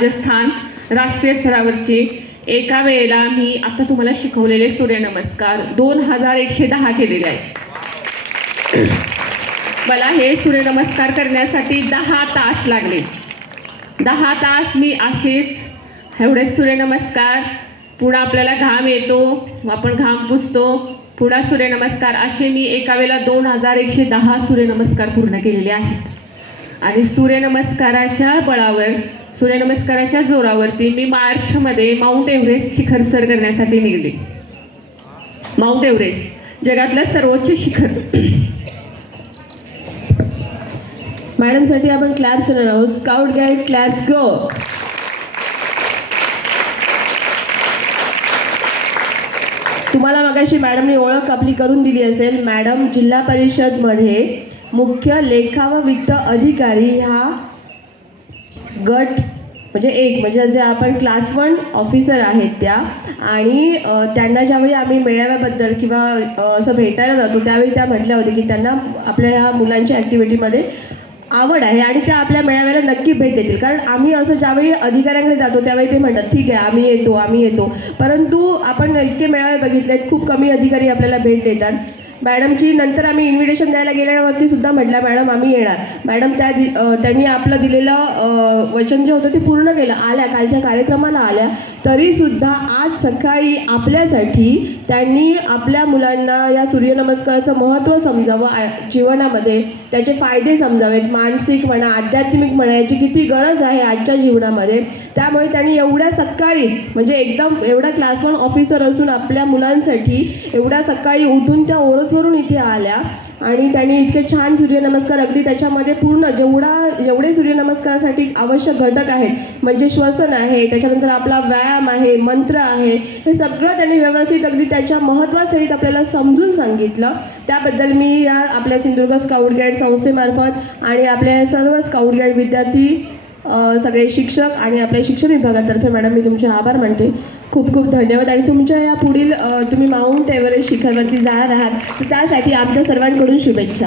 राजस्थान राष्ट्रीय स्तरावरची एका वेळेला मी आता तुम्हाला शिकवलेले सूर्यनमस्कार 2110 केलेले आहेत. मला हे सूर्यनमस्कार करण्यासाठी 10 तास लागले. 10 तास मी असेच एवढे सूर्यनमस्कार, पुन्हा आपल्याला घाम येतो, आपण घाम पुसतो, पुन्हा सूर्यनमस्कार, असे मी एका वेळेला 2110 सूर्यनमस्कार पूर्ण केलेले आहेत. आणि सूर्यनमस्काराच्या बळावर, सूर्यनमस्काराच्या जोरावरती मी मार्चमध्ये माउंट एव्हरेस्ट शिखर सर करण्यासाठी निघाले. माउंट एव्हरेस्ट जगातलं सर्वोच्च शिखर. मॅडमसाठी आपण क्लॅप्स करणार आहोत. स्काउट गाईड क्लॅप्स गो. तुम्हाला मगाशी मॅडमने ओळख आपली करून दिली असेल. मॅडम जिल्हा परिषदमध्ये मुख्य लेखा व वित्त अधिकारी ह्या गट म्हणजे जे आपण क्लास 1 ऑफिसर आहेत त्या. आणि त्यांना ज्यावेळी आम्ही मेळाव्याबद्दल किंवा असं भेटायला जातो त्यावेळी त्या म्हटल्या होत्या की त्यांना आपल्या ह्या मुलांच्या ॲक्टिव्हिटीमध्ये आवड आहे आणि त्या आपल्या मेळाव्याला नक्की भेट देतील. कारण आम्ही असं ज्यावेळी अधिकाऱ्यांकडे जातो त्यावेळी ते म्हणतात ठीक आहे आम्ही येतो. परंतु आपण इतके मेळावे बघितले आहेत, खूप कमी अधिकारी आपल्याला भेट देतात. मॅडमची नंतर आम्ही इन्व्हिटेशन द्यायला गेल्यावरती सुद्धा म्हटलं मॅडम आम्ही येणार. मॅडम त्यांनी आपलं दिलेलं वचन जे होतं ते पूर्ण केलं. आल्या, कालच्या कार्यक्रमाला आल्या. तरीसुद्धा आज सकाळी आपल्यासाठी त्यांनी आपल्या मुलांना या सूर्यनमस्काराचं महत्त्व समजावं, जीवनामध्ये त्याचे फायदे समजावेत, मानसिक म्हणा आध्यात्मिक म्हणा याची किती गरज आहे आजच्या जीवनामध्ये. त्यामुळे त्यांनी एवढ्या सकाळीच म्हणजे एकदम एवढा क्लास 1 ऑफिसर असून आपल्या मुलांसाठी एवढ्या सकाळी उठून त्या ओरसवरून इथे आल्या आणि त्यांनी इतके छान सूर्यनमस्कार, अगदी त्याच्यामध्ये पूर्ण जेवढे सूर्यनमस्कारासाठी आवश्यक घटक आहेत म्हणजे श्वसन आहे, त्याच्यानंतर आपला व्यायाम आहे, मंत्र आहे, हे सगळं त्यांनी व्यवस्थित अगदी त्याच्या महत्त्वासहित आपल्याला समजून सांगितलं. त्याबद्दल मी या आपल्या सिंधुदुर्ग स्काउट गाईड संस्थेमार्फत आणि आपल्या सर्व स्काउट गाईड विद्यार्थी, सगळे शिक्षक आणि आपल्या शिक्षण विभागातर्फे मॅडम मी तुमचे आभार मानते. खूप खूप धन्यवाद. आणि तुमच्या या पुढील तुम्ही माउंट एव्हरेस्ट शिखरवरती जाणार आहात तर त्यासाठी आमच्या सर्वांकडून शुभेच्छा.